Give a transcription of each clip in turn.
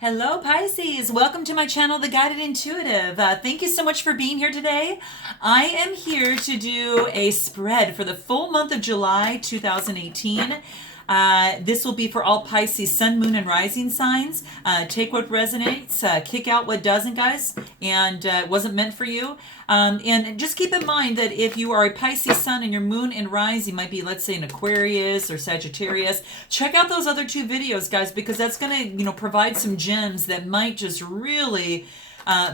Hello, Pisces. Welcome to my channel, The Guided Intuitive. Thank you so much for being here today. I am here to do a spread for the full month of July 2018. This will be for all Pisces sun, moon, and rising signs. Take what resonates, kick out what doesn't, guys, and wasn't meant for you. And just keep in mind that if you are a Pisces sun and your moon and rising might be, let's say, an Aquarius or Sagittarius, check out those other two videos, guys, because that's going to, provide some gems that might just really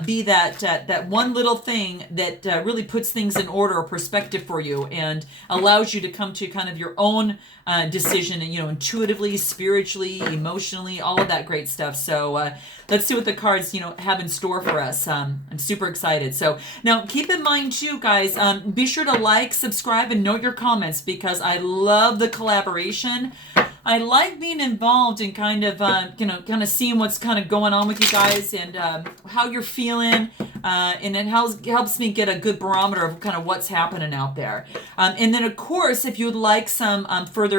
be that one little thing that really puts things in order or perspective for you and allows you to come to kind of your own decision, and intuitively, spiritually, emotionally, all of that great stuff. So let's see what the cards have in store for us. I'm super excited. So now keep in mind too, guys, be sure to like, subscribe, and note your comments, because I love the collaboration. I like being involved in kind of seeing what's kind of going on with you guys and how you're feeling, and it helps me get a good barometer of kind of what's happening out there. And then, of course, if you would like some further,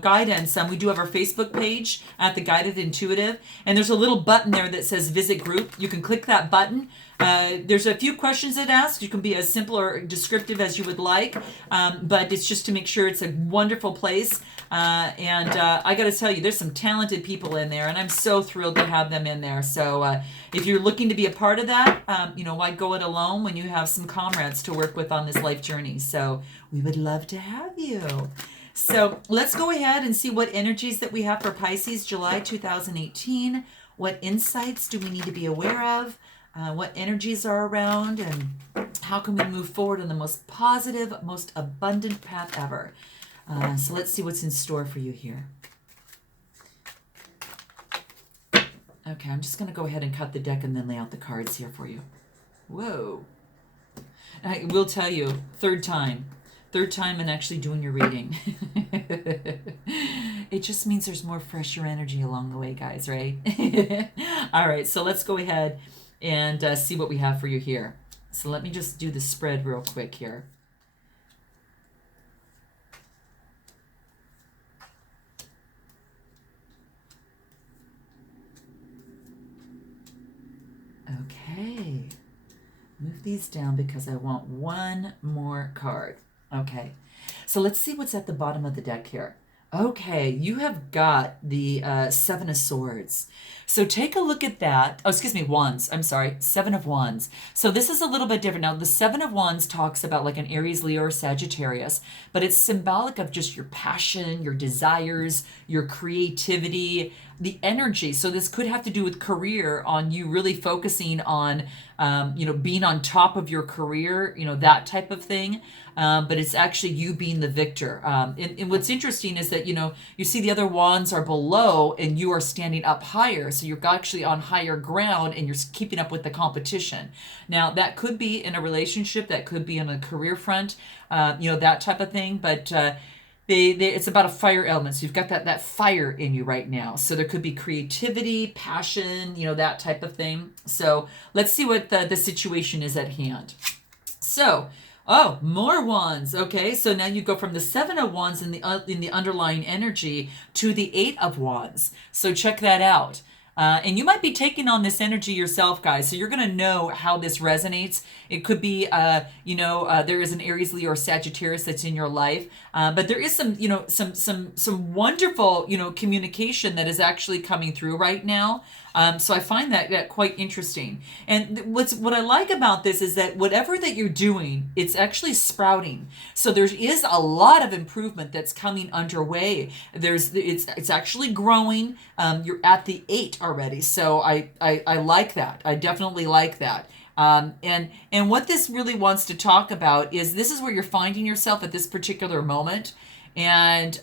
guidance, we do have our Facebook page at The Guided Intuitive, and there's a little button there that says Visit Group. You can click that button. There's a few questions it asks. You can be as simple or descriptive as you would like, but it's just to make sure it's a wonderful place. And I got to tell you, there's some talented people in there, and I'm so thrilled to have them in there. So if you're looking to be a part of that, why go it alone when you have some comrades to work with on this life journey? So we would love to have you. So let's go ahead and see what energies that we have for Pisces July 2018. What insights do we need to be aware of? What energies are around, and how can we move forward in the most positive, most abundant path ever? So let's see what's in store for you here. Okay, I'm just going to go ahead and cut the deck and then lay out the cards here for you. Whoa. I will tell you, third time in actually doing your reading. It just means there's more fresher energy along the way, guys, right? All right, so let's go ahead and see what we have for you here. So let me just do the spread real quick here. Okay, move these down because I want one more card. Okay, so let's see what's at the bottom of the deck here. Okay, you have got the Seven of Swords. So take a look at that. Oh, excuse me, Wands. I'm sorry, Seven of Wands. So this is a little bit different. Now, the Seven of Wands talks about like an Aries, Leo, or Sagittarius, but it's symbolic of just your passion, your desires, your creativity, the energy. So this could have to do with career, on you really focusing on, being on top of your career, that type of thing. But it's actually you being the victor. And what's interesting is that, you see the other wands are below and you are standing up higher. So you're actually on higher ground and you're keeping up with the competition. Now, that could be in a relationship, that could be on a career front, that type of thing. But it's about a fire element. So you've got that fire in you right now. So there could be creativity, passion, that type of thing. So let's see what the situation is at hand. So, oh, more wands. Okay, so now you go from the Seven of Wands in the underlying energy to the Eight of Wands. So check that out. And you might be taking on this energy yourself, guys. So you're going to know how this resonates. It could be, there is an Aries, Leo, or Sagittarius that's in your life. But there is some wonderful, communication that is actually coming through right now. So I find that quite interesting. And what I like about this is that whatever that you're doing, it's actually sprouting. So there is a lot of improvement that's coming underway. It's actually growing. You're at the 8 already. So I like that. I definitely like that. And what this really wants to talk about is this is where you're finding yourself at this particular moment. And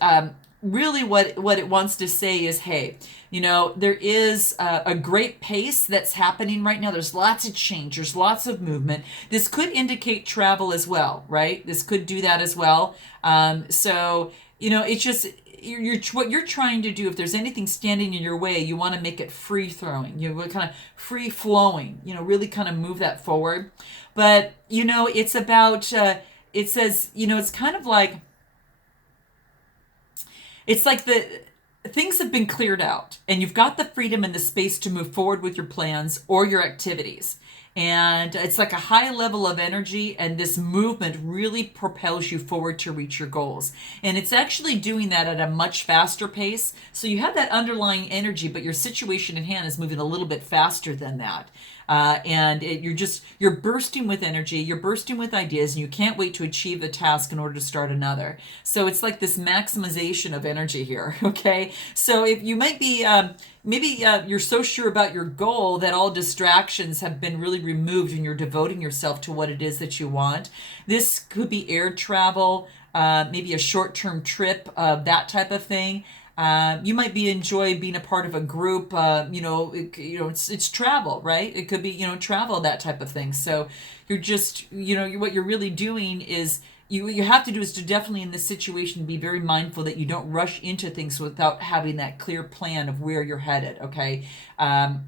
really what it wants to say is, hey, there is a great pace that's happening right now. There's lots of change. There's lots of movement. This could indicate travel as well, right? This could do that as well. So, it's just, what you're trying to do, if there's anything standing in your way, you want to make it free throwing, kind of free flowing, really kind of move that forward. But, it's about, it says, it's kind of like, it's like things have been cleared out and you've got the freedom and the space to move forward with your plans or your activities. And it's like a high level of energy, and this movement really propels you forward to reach your goals. And it's actually doing that at a much faster pace. So you have that underlying energy, but your situation in hand is moving a little bit faster than that. You're bursting with energy, you're bursting with ideas, and you can't wait to achieve a task in order to start another. So it's like this maximization of energy here. Okay, so if you might be maybe you're so sure about your goal that all distractions have been really removed and you're devoting yourself to what it is that you want. This could be air travel, maybe a short-term trip, that type of thing. You might be enjoy being a part of a group. It's travel, right? It could be travel, that type of thing. So you're just what you're really doing is you have to do is to definitely in this situation be very mindful that you don't rush into things without having that clear plan of where you're headed. Okay,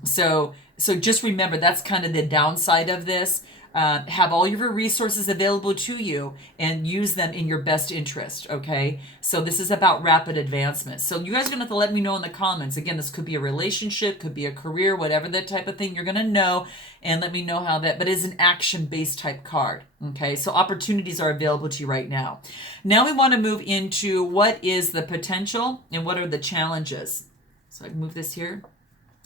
so just remember that's kind of the downside of this. Have all your resources available to you and use them in your best interest, okay? So this is about rapid advancement. So you guys are going to have to let me know in the comments. Again, this could be a relationship, could be a career, whatever that type of thing. You're going to know and let me know how that, but it's an action-based type card, okay? So opportunities are available to you right now. Now we want to move into what is the potential and what are the challenges. So I can move this here.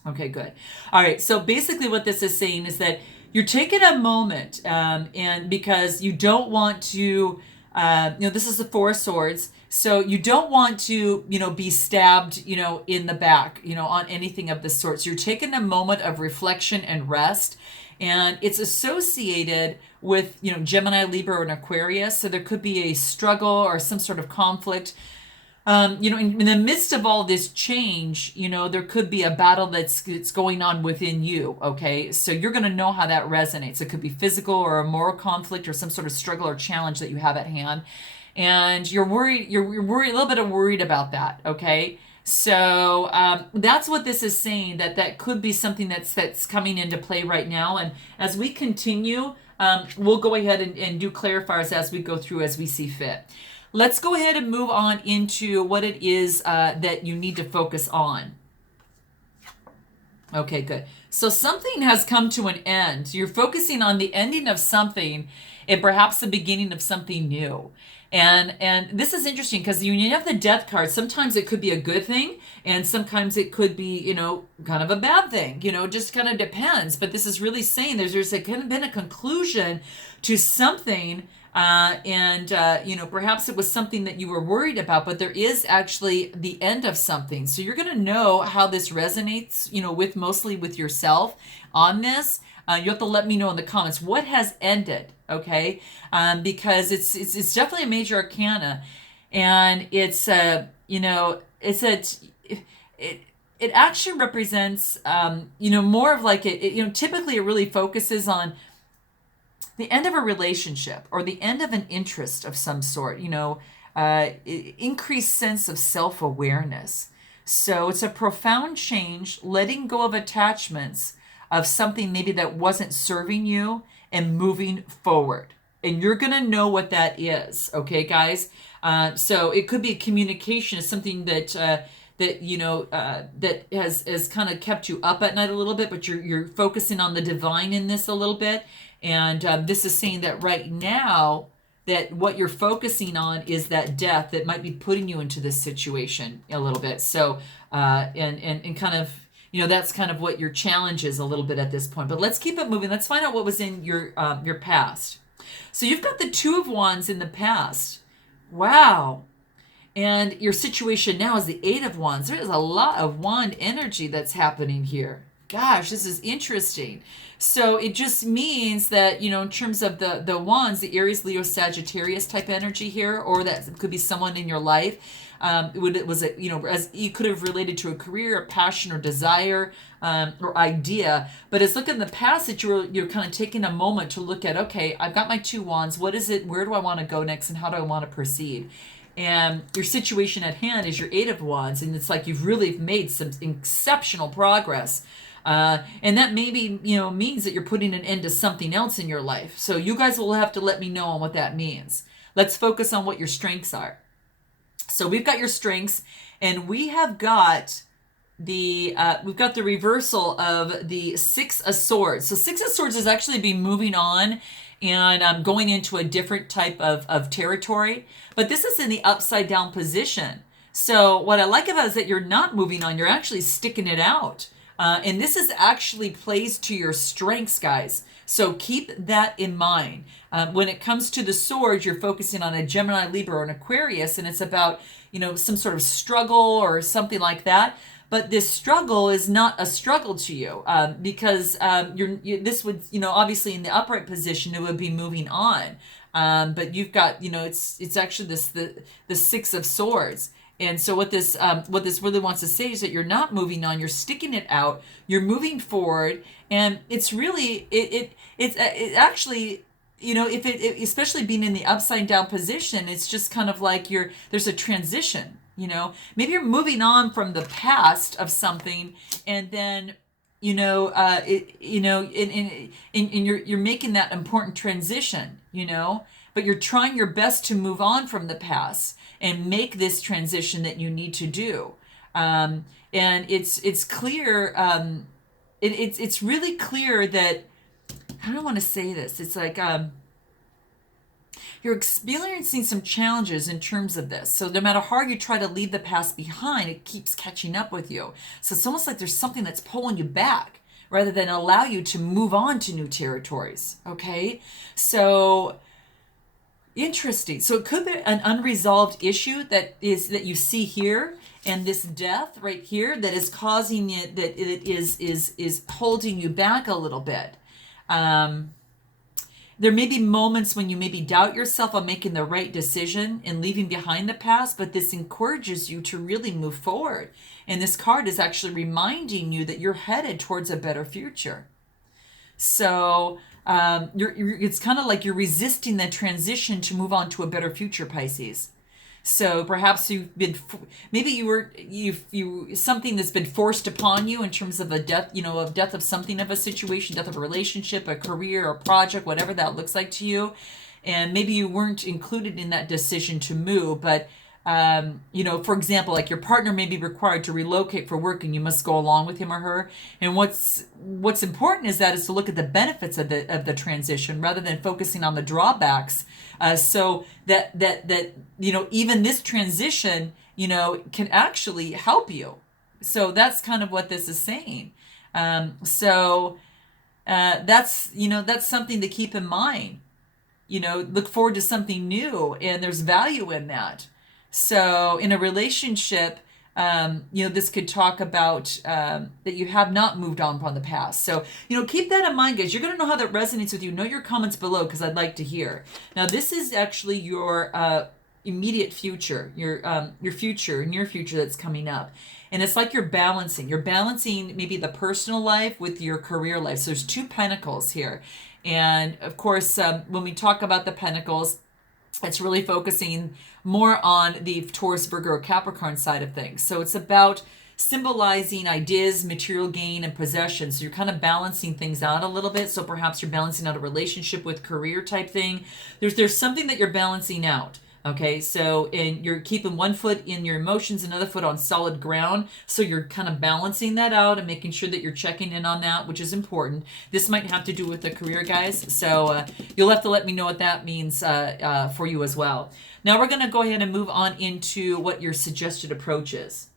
Okay, good. All right, so basically what this is saying is that you're taking a moment, and because you don't want to, this is the Four of Swords, so you don't want to, be stabbed, in the back, on anything of the sort. So you're taking a moment of reflection and rest, and it's associated with, Gemini, Libra, and Aquarius. So there could be a struggle or some sort of conflict. In the midst of all this change, there could be a battle that's going on within you. Okay, so you're going to know how that resonates. It could be physical or a moral conflict or some sort of struggle or challenge that you have at hand, and you're worried. You're worried, a little bit worried about that. Okay, so that's what this is saying. That could be something that's coming into play right now. And as we continue, we'll go ahead and do clarifiers as we go through as we see fit. Let's go ahead and move on into what it is that you need to focus on. Okay, good. So something has come to an end. You're focusing on the ending of something and perhaps the beginning of something new. And this is interesting because when you have the death card, sometimes it could be a good thing and sometimes it could be, kind of a bad thing, just kind of depends. But this is really saying there's kind of been a conclusion to something. Perhaps it was something that you were worried about, but there is actually the end of something. So you're going to know how this resonates, mostly with yourself on this. You have to let me know in the comments what has ended, okay? Because it's definitely a major arcana, and it actually represents, more of like typically it really focuses on the end of a relationship or the end of an interest of some sort, increased sense of self-awareness. So it's a profound change, letting go of attachments of something maybe that wasn't serving you and moving forward. And you're going to know what that is. Okay, guys? So it could be communication, something that has kind of kept you up at night a little bit, but you're focusing on the divine in this a little bit. And this is saying that right now, that what you're focusing on is that death that might be putting you into this situation a little bit. So, and kind of, that's kind of what your challenge is a little bit at this point. But let's keep it moving. Let's find out what was in your past. So you've got the Two of Wands in the past. Wow. And your situation now is the Eight of Wands. There is a lot of wand energy that's happening here. Gosh, this is interesting. So it just means that, in terms of the wands, the Aries, Leo, Sagittarius type energy here, or that could be someone in your life. As you could have related to a career, a passion, or desire, or idea. But it's look in the past that you're kind of taking a moment to look at, okay, I've got my two wands. What is it? Where do I want to go next? And how do I want to proceed? And your situation at hand is your Eight of Wands. And it's like you've really made some exceptional progress. And that maybe, means that you're putting an end to something else in your life. So you guys will have to let me know on what that means. Let's focus on what your strengths are. So we've got your strengths, And we have got we've got the reversal of the Six of Swords. So Six of Swords is actually be moving on and going into a different type of territory. But this is in the upside down position. So what I like about it is that you're not moving on. You're actually sticking it out. And this is actually plays to your strengths, guys. So keep that in mind. When it comes to the swords, you're focusing on a Gemini, Libra, or an Aquarius, and it's about, some sort of struggle or something like that. But this struggle is not a struggle to you because this would, obviously in the upright position, it would be moving on. But you've got, it's actually the Six of Swords. And so what this really wants to say is that you're not moving on, you're sticking it out, you're moving forward, and it's really it's actually, if it especially being in the upside down position, it's just kind of like there's a transition. Maybe you're moving on from the past of something, and then and you're making that important transition, but you're trying your best to move on from the past and make this transition that you need to do. And it's clear, it's really clear that, how do I want to say this? It's like, you're experiencing some challenges in terms of this. So no matter how hard you try to leave the past behind, it keeps catching up with you. So it's almost like there's something that's pulling you back rather than allow you to move on to new territories. Okay? So interesting. So it could be an unresolved issue that you see here, and this death right here that is causing it, that it is holding you back a little bit. There may be moments when you maybe doubt yourself on making the right decision and leaving behind the past, but this encourages you to really move forward. And this card is actually reminding you that you're headed towards a better future. So it's kind of like you're resisting the transition to move on to a better future, Pisces. So perhaps you've been, maybe you something that's been forced upon you in terms of a death, of death of something, of a situation, death of a relationship, a career, a project, whatever that looks like to you. And maybe you weren't included in that decision to move, but for example, like your partner may be required to relocate for work and you must go along with him or her. And what's important is to look at the benefits of the transition rather than focusing on the drawbacks. So that even this transition, can actually help you. So that's kind of what this is saying. That's something to keep in mind. Look forward to something new, and there's value in that. So in a relationship, this could talk about that you have not moved on from the past. So, keep that in mind, guys. You're going to know how that resonates with you. Note your comments below because I'd like to hear. Now, this is actually your immediate future, your future, near future that's coming up. And it's like you're balancing. You're balancing maybe the personal life with your career life. So there's two pentacles here. And, of course, when we talk about the pentacles, it's really focusing more on the Taurus, Virgo, or Capricorn side of things. So it's about symbolizing ideas, material gain, and possession. So you're kind of balancing things out a little bit. So perhaps you're balancing out a relationship with career type thing. There's something that you're balancing out. Okay, so and you're keeping one foot in your emotions, another foot on solid ground. So you're kind of balancing that out and making sure that you're checking in on that, which is important. This might have to do with the career, guys. So you'll have to let me know what that means for you as well. Now we're going to go ahead and move on into what your suggested approach is.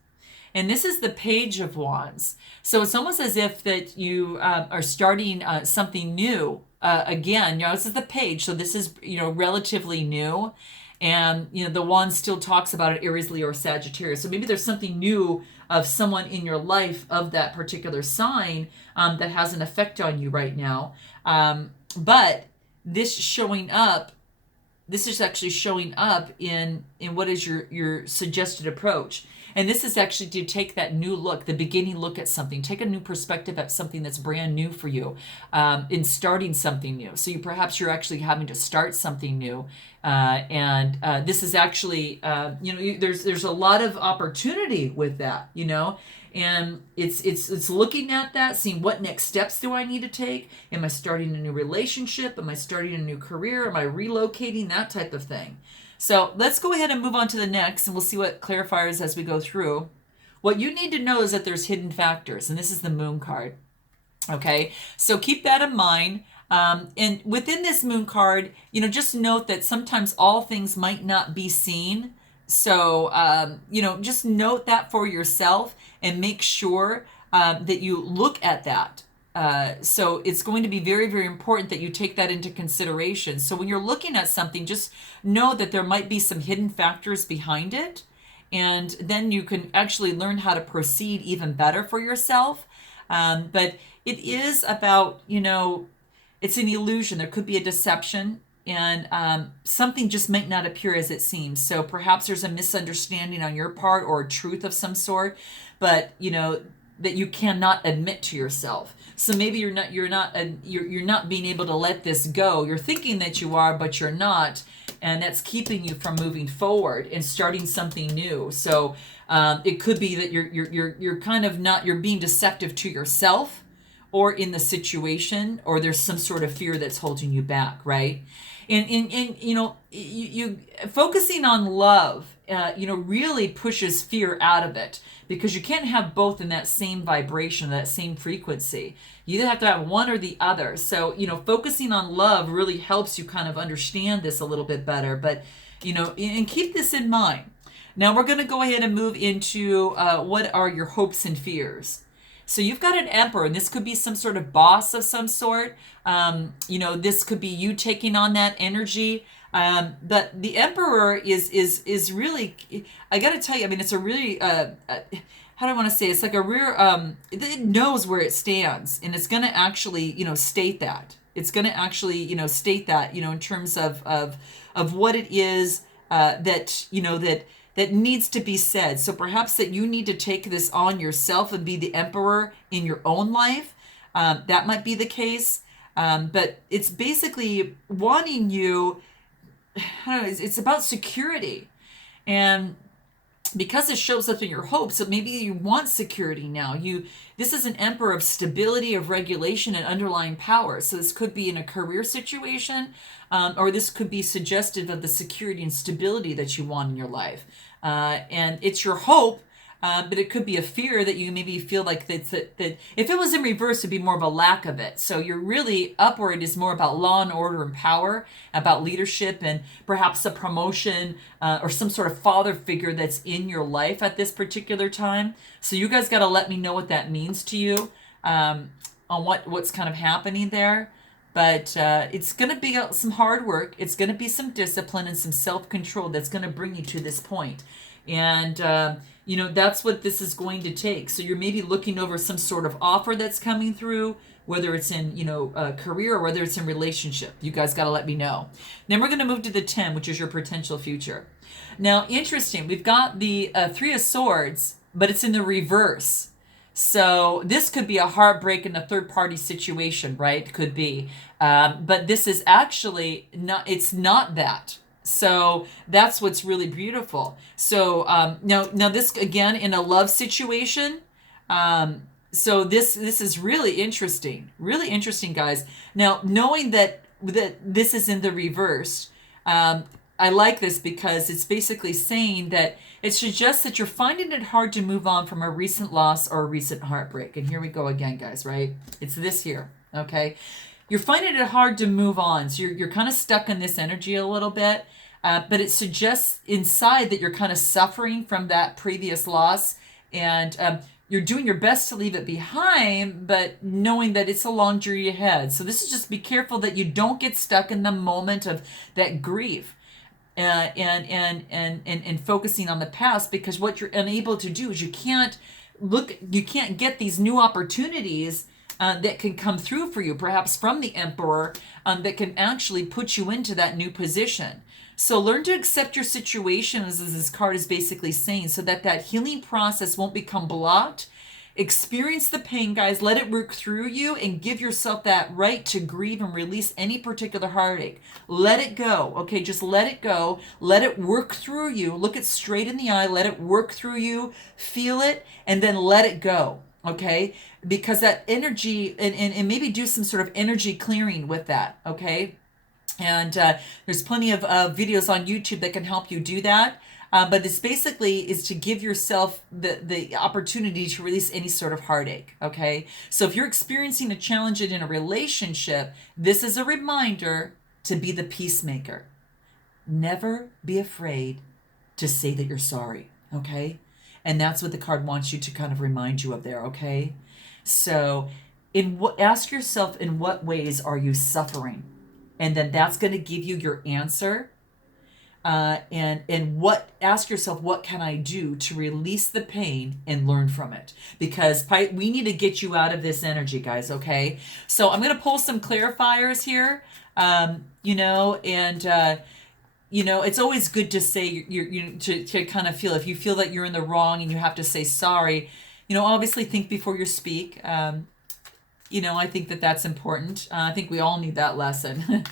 And this is the Page of Wands. So it's almost as if that you are starting something new again. This is the Page, so this is relatively new. And, the wand still talks about an Aries, Leo, or Sagittarius. So maybe there's something new of someone in your life of that particular sign that has an effect on you right now. But this is actually showing up in what is your suggested approach. And this is actually to take that new look, the beginning look at something, take a new perspective at something that's brand new for you, in starting something new. So you're actually having to start something new. And this is actually, there's a lot of opportunity with that, and it's looking at that, seeing what next steps do I need to take? Am I starting a new relationship? Am I starting a new career? Am I relocating? That type of thing. So let's go ahead and move on to the next, and we'll see what clarifiers as we go through. What you need to know is that there's hidden factors, and this is the moon card. Okay, so keep that in mind. And within this moon card, just note that sometimes all things might not be seen. So, just note that for yourself and make sure that you look at that. So it's going to be very, very important that you take that into consideration. So when you're looking at something, just know that there might be some hidden factors behind it. And then you can actually learn how to proceed even better for yourself. But it is about, it's an illusion. There could be a deception, and something just might not appear as it seems. So perhaps there's a misunderstanding on your part or a truth of some sort, but that you cannot admit to yourself. So maybe you're not being able to let this go. You're thinking that you are, but you're not, and that's keeping you from moving forward and starting something new. So it could be that you're kind of not, you're being deceptive to yourself or in the situation, or there's some sort of fear that's holding you back, right? And you focusing on love, really pushes fear out of it, because you can't have both in that same vibration, that same frequency. You either have to have one or the other. So, focusing on love really helps you kind of understand this a little bit better. But, and keep this in mind. Now we're going to go ahead and move into what are your hopes and fears. So you've got an emperor, and this could be some sort of boss of some sort. This could be you taking on that energy. But the emperor is really, I got to tell you, I mean, it's a really, how do I want to say, it's like a rear, it knows where it stands, and it's going to actually, state that. It's going to actually, state that, in terms of what it is that needs to be said. So perhaps that you need to take this on yourself and be the emperor in your own life. That might be the case. But it's basically wanting you, I don't know, it's about security. And because it shows up in your hopes, so maybe you want security now. This is an emperor of stability, of regulation, and underlying power. So this could be in a career situation, or this could be suggestive of the security and stability that you want in your life. And it's your hope, but it could be a fear that you maybe feel like that if it was in reverse, it'd be more of a lack of it. So you're really upward is more about law and order and power, about leadership, and perhaps a promotion or some sort of father figure that's in your life at this particular time. So you guys got to let me know what that means to you, on what's kind of happening there. But it's going to be some hard work. It's going to be some discipline and some self-control that's going to bring you to this point. And, that's what this is going to take. So you're maybe looking over some sort of offer that's coming through, whether it's in, a career or whether it's in relationship. You guys got to let me know. Then we're going to move to the 10, which is your potential future. Now, interesting. We've got the 3 of Swords, but it's in the reverse. So this could be a heartbreak in a third-party situation, right? Could be. But this is actually not, it's not that. So that's what's really beautiful. So now this, again, in a love situation. So this is really interesting, guys. Now, knowing that this is in the reverse, I like this because it's basically saying that it suggests that you're finding it hard to move on from a recent loss or a recent heartbreak. And here we go again, guys, right? It's this here, okay? You're finding it hard to move on. So you're kind of stuck in this energy a little bit. But it suggests inside that you're kind of suffering from that previous loss. And you're doing your best to leave it behind, but knowing that it's a long journey ahead. So this is just be careful that you don't get stuck in the moment of that grief. And focusing on the past, because what you're unable to do is you can't get these new opportunities that can come through for you, perhaps from the emperor, that can actually put you into that new position. So learn to accept your situation, as this card is basically saying, so that healing process won't become blocked. Experience the pain, guys. Let it work through you and give yourself that right to grieve and release any particular heartache. Let it go. Okay, just let it go. Let it work through you. Look it straight in the eye. Let it work through you. Feel it, and then let it go. Okay, because that energy, and maybe do some sort of energy clearing with that. Okay. And there's plenty of videos on YouTube that can help you do that. But this basically is to give yourself the opportunity to release any sort of heartache, okay? So if you're experiencing a challenge in a relationship, this is a reminder to be the peacemaker. Never be afraid to say that you're sorry, okay? And that's what the card wants you to kind of remind you of there, okay? So ask yourself, in what ways are you suffering? And then that's going to give you your answer. And ask yourself, what can I do to release the pain and learn from it? Because we need to get you out of this energy, guys, okay? So I'm going to pull some clarifiers here, you know, and you know, it's always good to say to kind of feel, if you feel that you're in the wrong and you have to say sorry, you know, obviously think before you speak. You know, I think that that's important. I think we all need that lesson.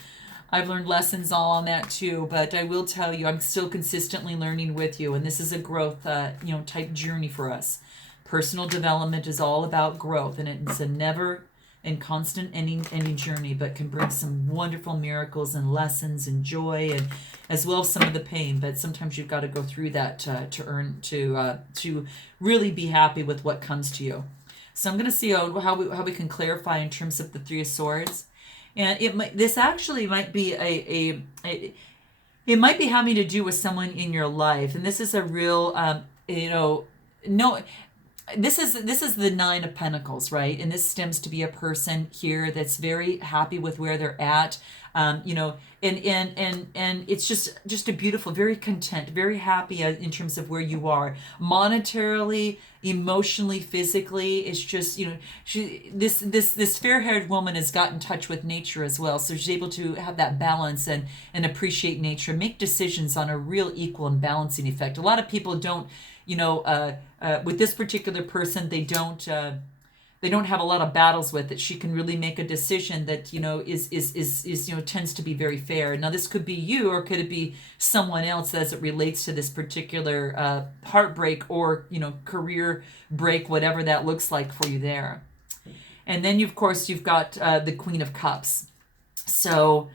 I've learned lessons all on that too, but I will tell you, I'm still consistently learning with you, and this is a growth, you know, type journey for us. Personal development is all about growth, and it's a never and constant ending journey, but can bring some wonderful miracles and lessons and joy, and as well as some of the pain. But sometimes you've got to go through that to really be happy with what comes to you. So I'm going to see how we can clarify in terms of the Three of Swords. And this actually might be it might be having to do with someone in your life, and this is a real you know, no, this is the Nine of Pentacles, right? And this stems to be a person here that's very happy with where they're at, you know, and it's just a beautiful, very content, very happy in terms of where you are monetarily, emotionally, physically. It's just, you know, this fair-haired woman has got in touch with nature as well, so she's able to have that balance and appreciate nature, make decisions on a real equal and balancing effect. A lot of people don't, you know, with this particular person, they don't have a lot of battles with it. She can really make a decision that, you know, is you know, tends to be very fair. Now, this could be you, or could it be someone else as it relates to this particular heartbreak or, you know, career break, whatever that looks like for you there. And then, of course, you've got the Queen of Cups. So,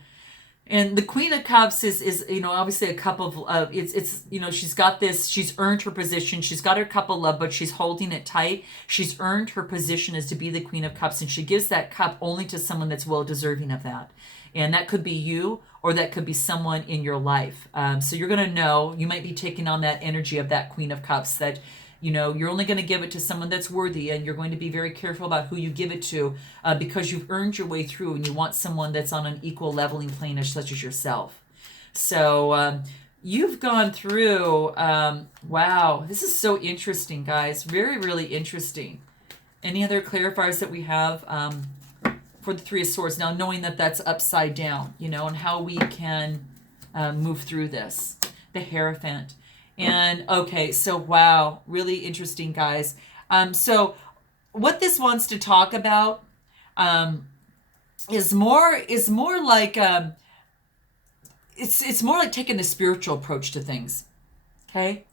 and the Queen of Cups is you know, obviously a cup of it's you know, she's got this, she's earned her position, she's got her cup of love, but she's holding it tight. She's earned her position as to be the Queen of Cups, and she gives that cup only to someone that's well deserving of that. And that could be you, or that could be someone in your life. So you're going to know, you might be taking on that energy of that Queen of Cups, that, you know, you're only going to give it to someone that's worthy, and you're going to be very careful about who you give it to, because you've earned your way through, and you want someone that's on an equal leveling plane such as yourself. So you've gone through, wow, this is so interesting, guys. Very, really interesting. Any other clarifiers that we have for the Three of Swords? Now, knowing that that's upside down, you know, and how we can move through this. The Hierophant. And okay, so wow, really interesting, guys. So what this wants to talk about is more like it's more like taking the spiritual approach to things. Okay,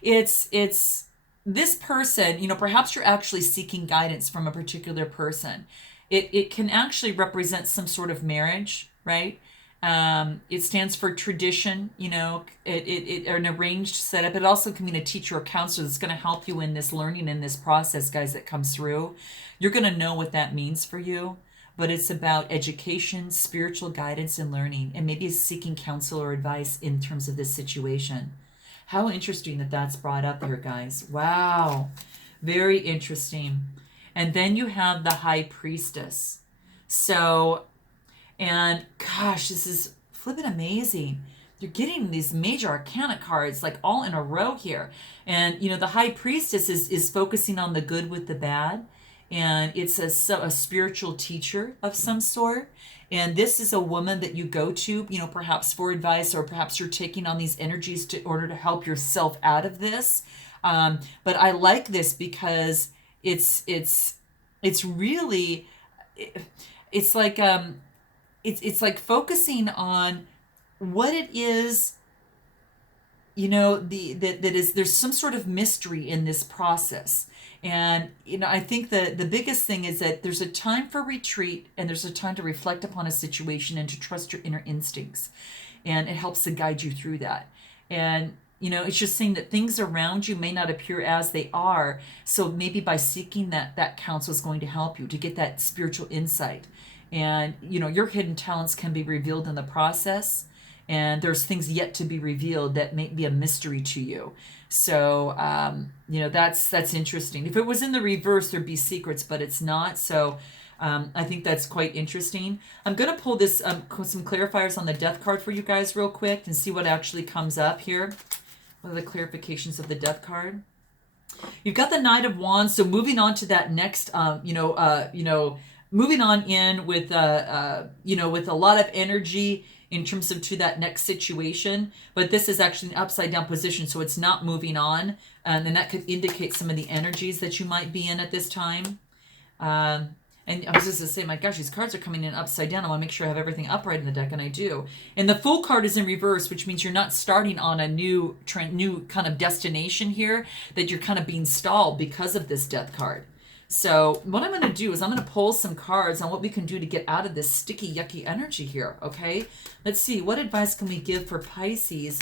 it's this person, you know, perhaps you're actually seeking guidance from a particular person. It can actually represent some sort of marriage, right? It stands for tradition, you know, an arranged setup. It also can mean a teacher or counselor that's going to help you in this learning, in this process, guys, that comes through. You're going to know what that means for you, but it's about education, spiritual guidance, and learning, and maybe seeking counsel or advice in terms of this situation. How interesting that that's brought up here, guys. Wow. Very interesting. And then you have the High Priestess. So, and gosh, this is flipping amazing. You're getting these major arcana cards like all in a row here. And, you know, the High Priestess is focusing on the good with the bad. And it's a spiritual teacher of some sort. And this is a woman that you go to, you know, perhaps for advice, or perhaps you're taking on these energies in order to help yourself out of this. But I like this because it's really, it's like it's like focusing on what it is, you know, that is, there's some sort of mystery in this process. And, I think the biggest thing is that there's a time for retreat and there's a time to reflect upon a situation and to trust your inner instincts. And it helps to guide you through that. And, it's just saying that things around you may not appear as they are. So maybe by seeking that counsel is going to help you to get that spiritual insight. And, your hidden talents can be revealed in the process. And there's things yet to be revealed that may be a mystery to you. So, that's interesting. If it was in the reverse, there'd be secrets, but it's not. So I think that's quite interesting. I'm going to pull this some clarifiers on the death card for you guys real quick and see what actually comes up here. What are the clarifications of the death card? You've got the Knight of Wands. So moving on to that next, moving on in with, with a lot of energy in terms of to that next situation, but this is actually an upside down position, so it's not moving on, and that could indicate some of the energies that you might be in at this time. And I was just going to say, my gosh, these cards are coming in upside down. I want to make sure I have everything upright in the deck, and I do. And the Fool card is in reverse, which means you're not starting on a new kind of destination here, that you're kind of being stalled because of this Death card. So what I'm going to do is I'm going to pull some cards on what we can do to get out of this sticky, yucky energy here, okay? Let's see. What advice can we give for Pisces?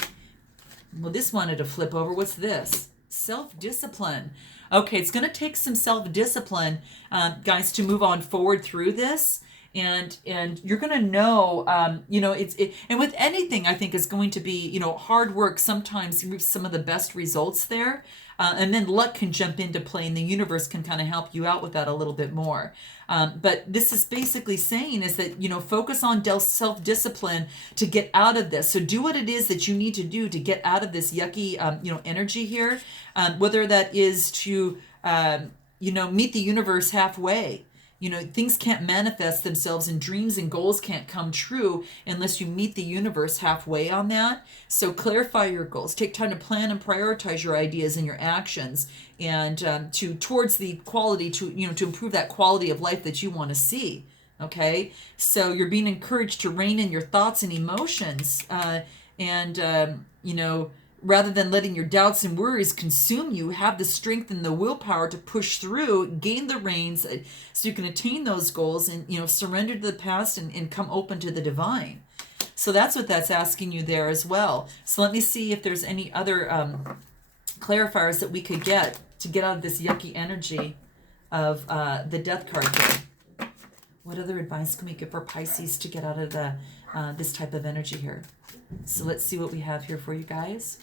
Well, this wanted to flip over. What's this? Self-discipline. Okay, it's going to take some self-discipline, guys, to move on forward through this. And you're going to know, and with anything, I think is going to be, hard work sometimes reaps some of the best results there. And then luck can jump into play and the universe can kind of help you out with that a little bit more. But this is basically saying is that, focus on self-discipline to get out of this. So do what it is that you need to do to get out of this yucky, energy here, whether that is to, meet the universe halfway. Things can't manifest themselves and dreams and goals can't come true unless you meet the universe halfway on that. So clarify your goals. Take time to plan and prioritize your ideas and your actions and towards the quality to improve that quality of life that you want to see. Okay. So you're being encouraged to rein in your thoughts and emotions rather than letting your doubts and worries consume you, have the strength and the willpower to push through, gain the reins so you can attain those goals and, surrender to the past and come open to the divine. So that's what that's asking you there as well. So let me see if there's any other clarifiers that we could get to get out of this yucky energy of the Death card here. What other advice can we give for Pisces to get out of this type of energy here? So let's see what we have here for you guys.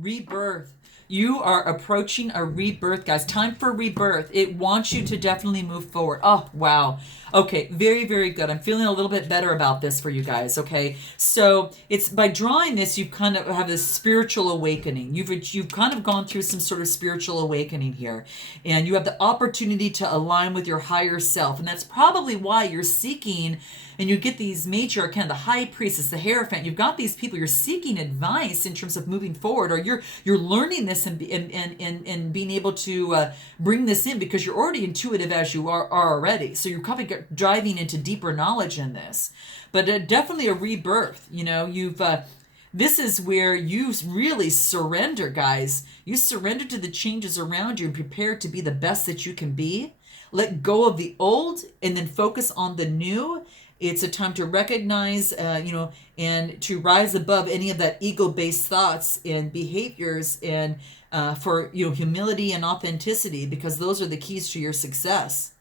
Rebirth. You are approaching a rebirth, guys. Time for rebirth. It wants you to definitely move forward. Oh, wow. Okay, very, very good. I'm feeling a little bit better about this for you guys, okay? So it's by drawing this, you kind of have this spiritual awakening. You've kind of gone through some sort of spiritual awakening here. And you have the opportunity to align with your higher self. And that's probably why you're seeking, and you get these major, kind of the high priestess, the Hierophant. You've got these people, you're seeking advice in terms of moving forward, or you're learning this and being able to bring this in because you're already intuitive as you are already. So you're probably driving into deeper knowledge in this. But definitely a rebirth. This is where you really surrender, guys. You surrender to the changes around you and prepare to be the best that you can be. Let go of the old and then focus on the new. It's a time to recognize, and to rise above any of that ego-based thoughts and behaviors and for, humility and authenticity, because those are the keys to your success.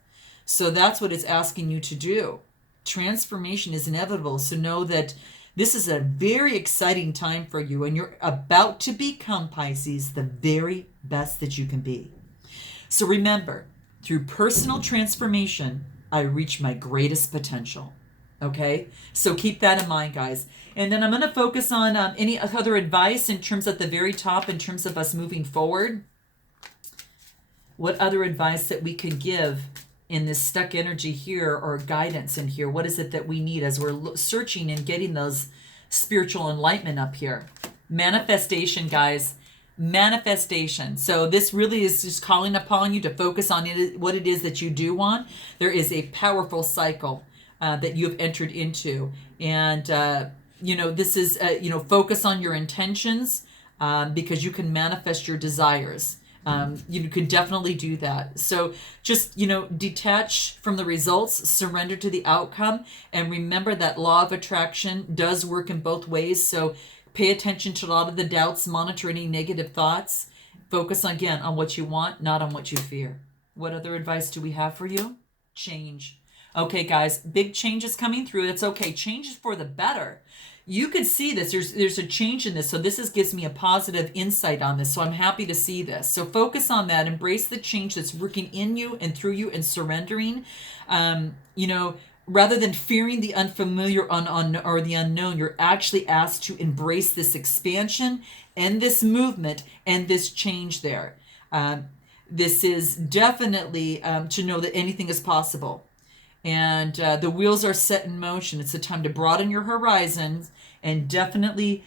So that's what it's asking you to do. Transformation is inevitable. So know that this is a very exciting time for you, and you're about to become, Pisces, the very best that you can be. So remember, through personal transformation, I reach my greatest potential. Okay, so keep that in mind, guys. And then I'm going to focus on any other advice in terms at the very top, in terms of us moving forward. What other advice that we could give in this stuck energy here, or guidance in here? What is it that we need as we're searching and getting those spiritual enlightenment up here? Manifestation, guys. Manifestation. So this really is just calling upon you to focus on what it is that you do want. There is a powerful cycle that you have entered into. And, this is, focus on your intentions. because you can manifest your desires. You could definitely do that. So just, detach from the results, surrender to the outcome, and remember that law of attraction does work in both ways. So pay attention to a lot of the doubts, monitor any negative thoughts, focus again on what you want, not on what you fear. What other advice do we have for you? Change. Okay, guys, big changes coming through. It's okay. Change is for the better. You can see this. There's a change in this. So this gives me a positive insight on this. So I'm happy to see this. So focus on that. Embrace the change that's working in you and through you and surrendering. Rather than fearing the unfamiliar or the unknown, you're actually asked to embrace this expansion and this movement and this change there. This is definitely to know that anything is possible. And the wheels are set in motion. It's a time to broaden your horizons and definitely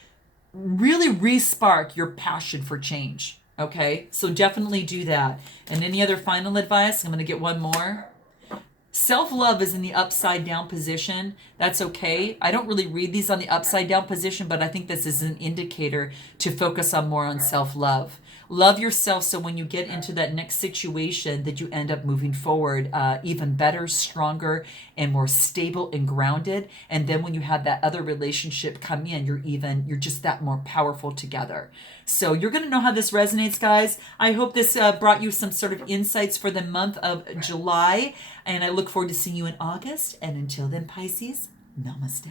really re-spark your passion for change. Okay, so definitely do that. And any other final advice? I'm going to get one more. Self-love is in the upside down position. That's okay. I don't really read these on the upside down position, but I think this is an indicator to focus on more on self-love. Love yourself so when you get into that next situation that you end up moving forward even better, stronger, and more stable and grounded. And then when you have that other relationship come in, you're just that more powerful together. So you're going to know how this resonates, guys. I hope this brought you some sort of insights for the month of July. And I look forward to seeing you in August. And until then, Pisces, namaste.